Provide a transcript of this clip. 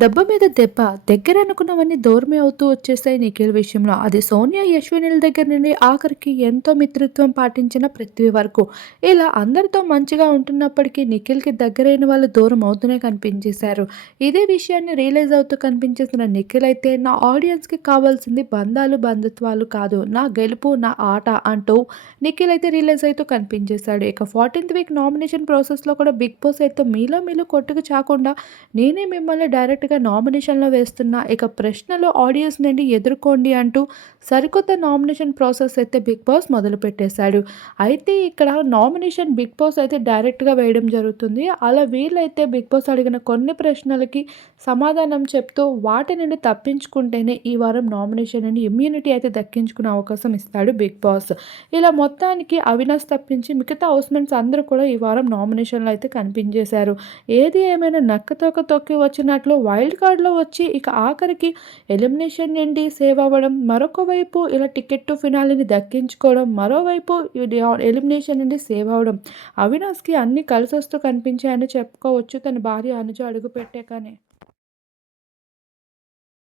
దెబ్బ మీద దెబ్బ దగ్గర అనుకున్నవన్నీ దూరమే అవుతూ వచ్చేసాయి నిఖిల్ విషయంలో. అది సోనియా యశ్వినిల దగ్గర నుండి ఆఖరికి ఎంతో మిత్రత్వం పాటించిన పృథ్వీ వరకు. ఇలా అందరితో మంచిగా ఉంటున్నప్పటికీ నిఖిల్కి దగ్గరైన వాళ్ళు దూరం అవుతూనే కనిపించేశారు. ఇదే విషయాన్ని రియలైజ్ అవుతూ కనిపించేసిన నిఖిల్ అయితే నా ఆడియన్స్కి కావాల్సింది బంధాలు బంధుత్వాలు కాదు. నా గెలుపు నా ఆట అంటూ నిఖిల్ అయితే రియలైజ్ అవుతూ కనిపించేశాడు. ఇక ఫార్టీన్త్ వీక్ నామినేషన్ ప్రాసెస్లో కూడా బిగ్ బాస్ అయితే మీలో మీలో కొట్టుకు చాకుండా నేనే మిమ్మల్ని డైరెక్ట్ డైరెక్ట్గా నామినేషన్లో వేస్తున్నా ఇక ప్రశ్నలు ఆడియన్స్ నుండి ఎదుర్కోండి అంటూ సరికొత్త నామినేషన్ ప్రాసెస్ అయితే బిగ్ బాస్ మొదలు పెట్టేశాడు. అయితే ఇక్కడ నామినేషన్ బిగ్ బాస్ అయితే డైరెక్ట్గా వేయడం జరుగుతుంది. అలా వీళ్ళైతే బిగ్ బాస్ అడిగిన కొన్ని ప్రశ్నలకి సమాధానం చెప్తూ వాటి నుండి తప్పించుకుంటేనే ఈ వారం నామినేషన్ నుండి ఇమ్యూనిటీ అయితే దక్కించుకునే అవకాశం ఇస్తాడు బిగ్ బాస్. ఇలా మొత్తానికి అవినాష్ తప్పించి మిగతా హౌస్మెంట్స్ అందరూ కూడా ఈ వారం నామినేషన్లో అయితే కనిపించేశారు. ఏది ఏమైనా నక్కతోక తొక్కి వచ్చినట్లు వైల్డ్ కార్డ్లో వచ్చి ఇక ఆఖరికి ఎలిమినేషన్ నుండి సేవ్ అవ్వడం మరొక వైపు ఇలా టికెట్ టు ఫినాలిని దక్కించుకోవడం మరోవైపు ఎలిమినేషన్ నుండి సేవ్ అవ్వడం. అవినాష్కి అన్నీ కలిసి వస్తూ కనిపించాయని చెప్పుకోవచ్చు తన భార్య అనుజ అడుగుపెట్టాకనే